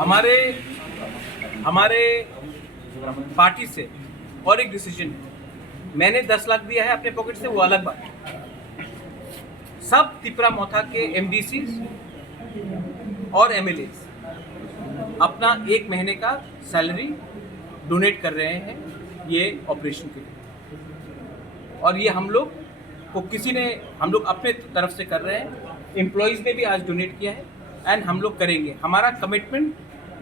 हमारे हमारे पार्टी से और एक डिसीजन है। मैंने 10 लाख दिया है अपने पॉकेट से, वो अलग बात है। सब तिपरा मोथा के एमडीसी और एमएलए अपना 1 महीने का सैलरी डोनेट कर रहे हैं ये ऑपरेशन के लिए, और ये हम लोग को हम लोग अपने तरफ से कर रहे हैं। एम्प्लॉयज़ ने भी आज डोनेट किया है एंड हम लोग करेंगे। हमारा कमिटमेंट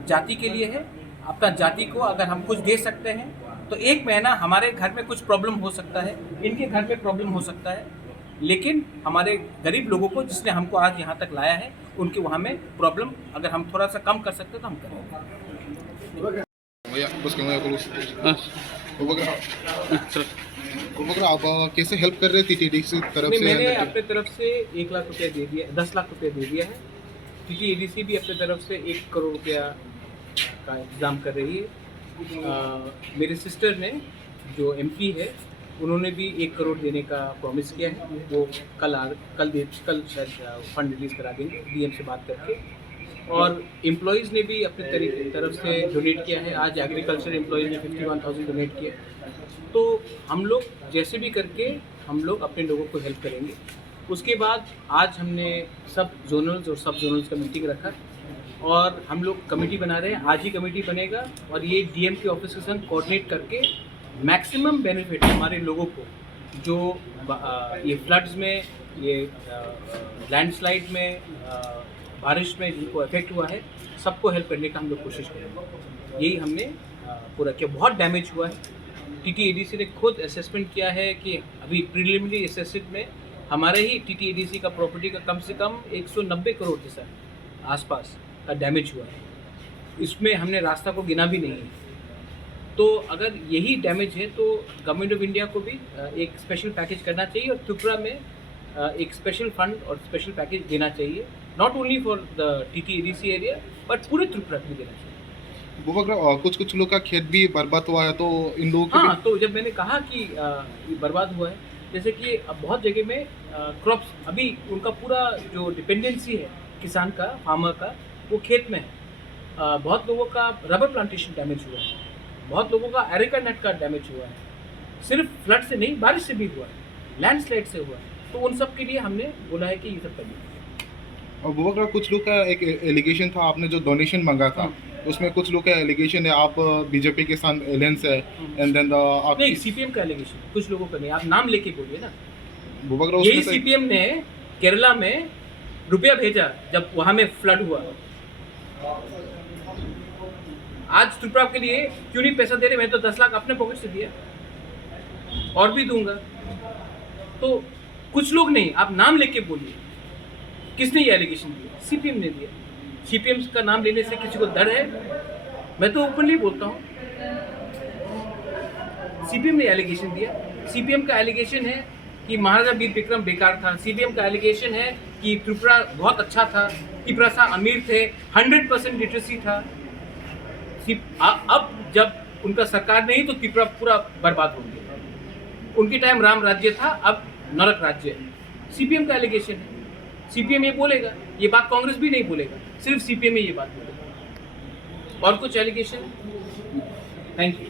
जाति के लिए है। अपना जाति को अगर हम कुछ दे सकते हैं तो 1 महीना हमारे घर में कुछ प्रॉब्लम हो सकता है, इनके घर में प्रॉब्लम हो सकता है, लेकिन हमारे गरीब लोगों को जिसने हमको आज यहाँ तक लाया है उनके वहाँ में प्रॉब्लम अगर हम थोड़ा सा कम कर सकते हैं तो हम करेंगे। आप कैसे हेल्प कर रहे हैं टीटीडीसी तरफ से? मैंने अपने तरफ से 1 लाख रुपया दे दिया, 10 लाख रुपया दे दिया है। टीटीडीसी भी अपने तरफ से 1 करोड़ रुपया का इंतजाम कर रही है। मेरे सिस्टर ने जो एमपी है उन्होंने भी 1 करोड़ देने का प्रॉमिस किया है। वो कल शायद फंड रिलीज करा देंगे डीएम से बात करके। और एम्प्लॉयज़ ने भी अपने तरफ से डोनेट किया है। आज एग्रीकल्चर एम्प्लॉयज़ ने 51,000 डोनेट किया। तो हम लोग जैसे भी करके हम लोग अपने लोगों को हेल्प करेंगे। उसके बाद आज हमने सब जोनल्स और सब जोनल्स का मीटिंग रखा और हम लोग कमेटी बना रहे हैं। आज ही कमेटी बनेगा और ये डीएम के ऑफिस के साथ कोऑर्डिनेट करके मैक्सिमम बेनिफिट हमारे लोगों को जो ये फ्लड्स में, ये लैंडस्लाइड में, बारिश में जिनको इफेक्ट हुआ है, सबको हेल्प करने का हम लोग कोशिश करेंगे। यही हमने पूरा किया। बहुत डैमेज हुआ है। टीटीएडीसी ने खुद असेसमेंट किया है कि अभी प्रिलिमिनरी असेसमेंट में हमारे ही टीटीएडीसी का प्रॉपर्टी का कम से कम 190 करोड़ जैसा आसपास का डैमेज हुआ है। इसमें हमने रास्ता को गिना भी नहीं है। तो अगर यही डैमेज है तो गवर्नमेंट ऑफ इंडिया को भी एक स्पेशल पैकेज करना चाहिए और त्रिपुरा में एक स्पेशल फंड और स्पेशल पैकेज देना चाहिए, not only for the TTAADC area but पूरे त्रिपुरा को देना चाहिए। कुछ लोग का खेत भी बर्बाद हुआ है, तो इन लोगों को तो जब मैंने कहा कि बर्बाद हुआ है, जैसे कि अब बहुत जगह में क्रॉप्स, अभी उनका पूरा जो डिपेंडेंसी है किसान का, फार्मर का, वो खेत में है। बहुत लोगों का रबर प्लांटेशन डैमेज हुआ है, बहुत लोगों का एरेका नट का डैमेज हुआ है। सिर्फ फ्लड से नहीं, बारिश से भी हुआ है, लैंडस्लाइड से हुआ है। तो उन सब के लिए हमने बोला है कि ये सब करना है। और वो कुछ लोग का एक एलिगेशन था, आपने जो डोनेशन मांगा था उसमें कुछ लोग का एलिगेशन है आप बीजेपी के साथ एलायंस है, एंड देन आप नहीं, सीपीएम का एलिगेशन, कुछ लोगों का नहीं। आप नाम लेके बोलिए ना। यही सीपीएम ने केरला में रुपया भेजा जब वहां में फ्लड हुआ। आज त्रिपुरा के लिए क्यों नहीं पैसा दे रहे? मैं तो 10 लाख अपने पॉकेट से दिया और भी दूंगा। तो कुछ लोग नहीं, आप नाम लेके बोलिए किसने ये एलिगेशन दिया? सीपीएम ने दिया। सीपीएम का नाम लेने से किसी को डर है? मैं तो ओपनली बोलता हूँ, सीपीएम ने एलिगेशन दिया। सीपीएम का एलिगेशन है कि महाराजा वीर विक्रम बेकार था। सीपीएम का एलिगेशन है कि त्रिपुरा बहुत अच्छा था, त्रिपुरा सा अमीर थे, 100% लिटरेसी था। अब जब उनका सरकार नहीं तो त्रिपुरा पूरा बर्बाद हो गया। उनके टाइम राम राज्य था, अब नरक राज्य है। सीपीएम का एलिगेशन है। सीपीएम ये बोलेगा, ये बात कांग्रेस भी नहीं बोलेगा, सिर्फ सीपीएम ही ये बात बोलेगा। और कुछ एलिगेशन? Thank you.